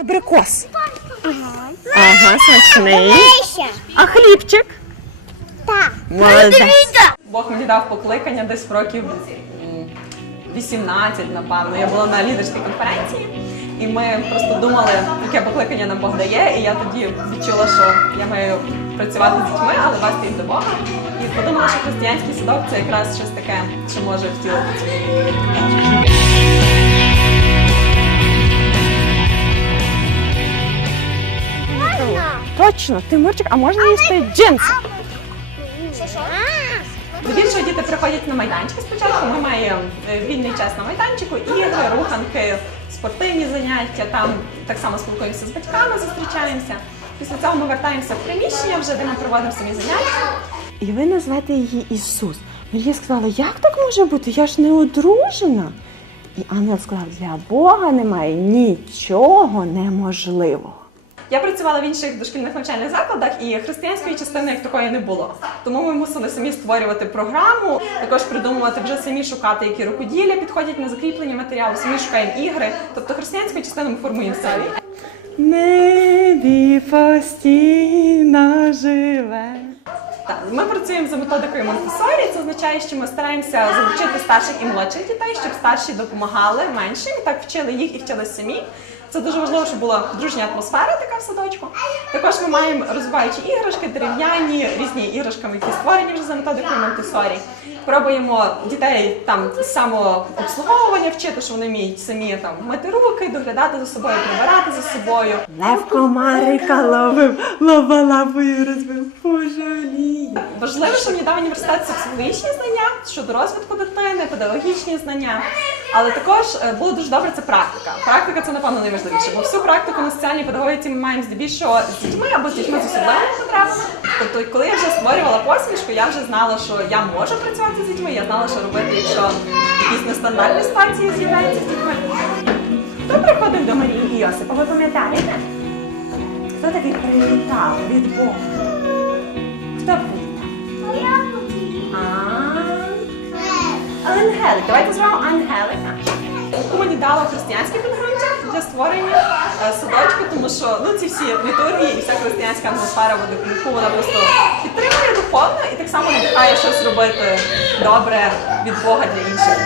Абрикос. Ага, смачний. А хлібчик? Так. Молодець. Бог мені дав покликання десь в років 18, напевно. Я була на лідерській конференції, і ми просто думали, яке покликання нам Бог дає. І я тоді відчула, що я маю працювати з дітьми, але вести їх до Бога. І подумала, що християнський садок це якраз щось таке, що може втілити Можна? Точно, Тимурчик, а можна їсти джинси? Що? Діти приходять на майданчики спочатку. Ми маємо е, вільний час на майданчику, ігри, руханки, спортивні заняття. Там так само спілкуємося з батьками, зустрічаємося. Після цього ми вертаємося в приміщення, вже де ми проводимо самі заняття. І ви назвете її Ісус. Марія сказала, як так може бути? Я ж не одружена. І ангел сказав, для Бога немає нічого неможливого. Я працювала в інших дошкільних навчальних закладах, і християнської частини як такої не було. Тому ми мусили самі створювати програму, також придумувати вже самі шукати, які рукоділля підходять на закріплення матеріалу, самі шукаємо ігри. Тобто християнську частину ми формуємо самі. Небі постійно живе. Так, ми працюємо за методикою Монтесорі. Це означає, що ми стараємося залучити старших і молодших дітей, щоб старші допомагали меншим, і так вчили їх і вчили самі. Це дуже важливо, щоб була дружня атмосфера така в садочку. Також ми маємо розвиваючі іграшки, дерев'яні, різні іграшками, які створені вже за методикою Монтесорі. Пробуємо дітей там самообслуговування вчити, що вони вміють самі там мити руки, доглядати за собою, прибирати за собою. Лев комарика ловив, лова лапою розбив, пожалій. Важливо, що мені дав університет це психологічні знання щодо розвитку дитини, педагогічні знання. Але також е, було дуже добре це практика. Практика це напевно найважливіше, бо всю практику на соціальній педагогіці ми маємо здебільшого з дітьми або з дітьми з особливими потребами. Тобто, коли я вже створювала посмішку, я вже знала, що я можу працювати з дітьми. Я знала, що робити, якщо якісь нестандартні ситуації з'являються з дітьми. Хто приходив до Марії і Йосипа? Ви пам'ятаєте? Хто такий привітав від Бога? Хто привітав? А, Ангелик. Давайте зробимо Ангелика. Мені дала християнське підґрунтя для створення е, садочку, тому що ну ці всі літургії і вся християнська атмосфера буде яку вона просто підтримує духовно і так само надихає щось робити добре від Бога для інших.